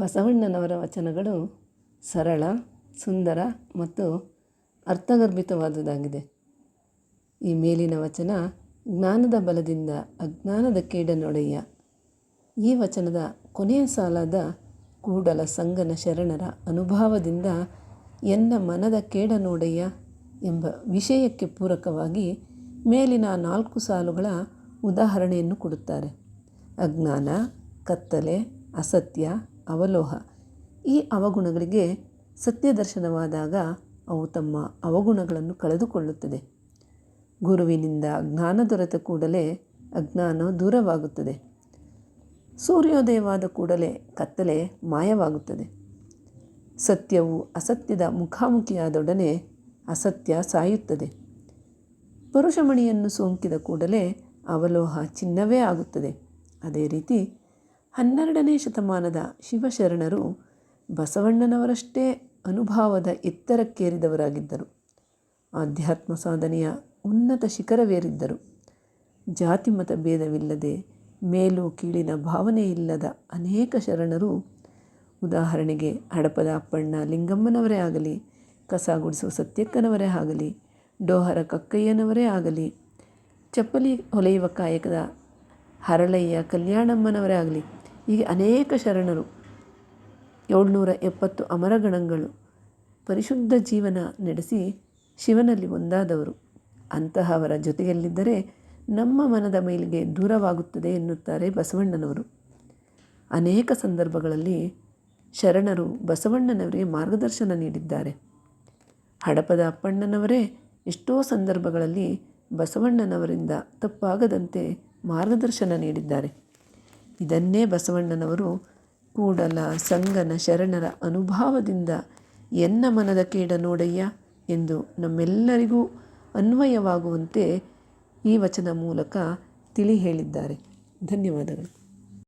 ಬಸವಣ್ಣನವರ ವಚನಗಳು ಸರಳ, ಸುಂದರ ಮತ್ತು ಅರ್ಥಗರ್ಭಿತವಾದುದಾಗಿದೆ. ಈ ಮೇಲಿನ ವಚನ ಜ್ಞಾನದ ಬಲದಿಂದ ಅಜ್ಞಾನದ ಕೇಡನೊಡೆಯ. ಈ ವಚನದ ಕೊನೆಯ ಸಾಲಾದ ಕೂಡಲ ಸಂಗನ ಶರಣರ ಅನುಭವದಿಂದ ಎನ್ನ ಮನದ ಕೇಡನೊಡೆಯ ಎಂಬ ವಿಷಯಕ್ಕೆ ಪೂರಕವಾಗಿ ಮೇಲಿನ 4 ಸಾಲುಗಳ ಉದಾಹರಣೆಯನ್ನು ಕೊಡುತ್ತಾರೆ. ಅಜ್ಞಾನ, ಕತ್ತಲೆ, ಅಸತ್ಯ, ಅವಲೋಹ ಈ ಅವಗುಣಗಳಿಗೆ ಸತ್ಯದರ್ಶನವಾದಾಗ ಅವು ತಮ್ಮ ಅವಗುಣಗಳನ್ನು ಕಳೆದುಕೊಳ್ಳುತ್ತದೆ. ಗುರುವಿನಿಂದ ಜ್ಞಾನ ದೊರೆತ ಕೂಡಲೇ ಅಜ್ಞಾನ ದೂರವಾಗುತ್ತದೆ. ಸೂರ್ಯೋದಯವಾದ ಕೂಡಲೇ ಕತ್ತಲೆ ಮಾಯವಾಗುತ್ತದೆ. ಸತ್ಯವು ಅಸತ್ಯದ ಮುಖಾಮುಖಿಯಾದೊಡನೆ ಅಸತ್ಯ ಸಾಯುತ್ತದೆ. ಪರುಷಮಣಿಯನ್ನು ಸೋಂಕಿದ ಕೂಡಲೇ ಅವಲೋಹ ಚಿನ್ನವೇ ಆಗುತ್ತದೆ. ಅದೇ ರೀತಿ 12ನೇ ಶತಮಾನದ ಶಿವಶರಣರು ಬಸವಣ್ಣನವರಷ್ಟೇ ಅನುಭವದ ಎತ್ತರಕ್ಕೇರಿದವರಾಗಿದ್ದರು. ಆಧ್ಯಾತ್ಮ ಸಾಧನೆಯ ಉನ್ನತ ಶಿಖರವೇರಿದ್ದರು. ಜಾತಿ ಮತ ಭೇದವಿಲ್ಲದೆ ಮೇಲು ಕೀಳಿನ ಭಾವನೆ ಇಲ್ಲದ ಅನೇಕ ಶರಣರು, ಉದಾಹರಣೆಗೆ ಹಡಪದ ಅಪ್ಪಣ್ಣ ಲಿಂಗಮ್ಮನವರೇ ಆಗಲಿ, ಕಸ ಗುಡಿಸುವ ಸತ್ಯಕ್ಕನವರೇ ಆಗಲಿ, ಡೋಹರ ಕಕ್ಕಯ್ಯನವರೇ ಆಗಲಿ, ಚಪ್ಪಲಿ ಹೊಲೆಯುವ ಕಾಯಕದ ಹರಳಯ್ಯ ಕಲ್ಯಾಣಮ್ಮನವರೇ ಆಗಲಿ, ಹೀಗೆ ಅನೇಕ ಶರಣರು, 770 ಅಮರಗಣಗಳು ಪರಿಶುದ್ಧ ಜೀವನ ನಡೆಸಿ ಶಿವನಲ್ಲಿ ಒಂದಾದವರು. ಅಂತಹವರ ಜೊತೆಯಲ್ಲಿದ್ದರೆ ನಮ್ಮ ಮನದ ಮೈಲಿಗೆ ದೂರವಾಗುತ್ತದೆ ಎನ್ನುತ್ತಾರೆ ಬಸವಣ್ಣನವರು. ಅನೇಕ ಸಂದರ್ಭಗಳಲ್ಲಿ ಶರಣರು ಬಸವಣ್ಣನವರಿಗೆ ಮಾರ್ಗದರ್ಶನ ನೀಡಿದ್ದಾರೆ. ಹಡಪದ ಅಪ್ಪಣ್ಣನವರೇ ಎಷ್ಟೋ ಸಂದರ್ಭಗಳಲ್ಲಿ ಬಸವಣ್ಣನವರಿಂದ ತಪ್ಪಾಗದಂತೆ ಮಾರ್ಗದರ್ಶನ ನೀಡಿದ್ದಾರೆ. ಇದನ್ನೇ ಬಸವಣ್ಣನವರು ಕೂಡಲ ಸಂಗನ ಶರಣರ ಅನುಭಾವದಿಂದ ಎನ್ನ ಮನದ ಕೇಡ ನೋಡಯ್ಯ ಎಂದು ನಮ್ಮೆಲ್ಲರಿಗೂ ಅನ್ವಯವಾಗುವಂತೆ ಈ ವಚನ ಮೂಲಕ ತಿಳಿ ಹೇಳಿದ್ದಾರೆ. ಧನ್ಯವಾದಗಳು.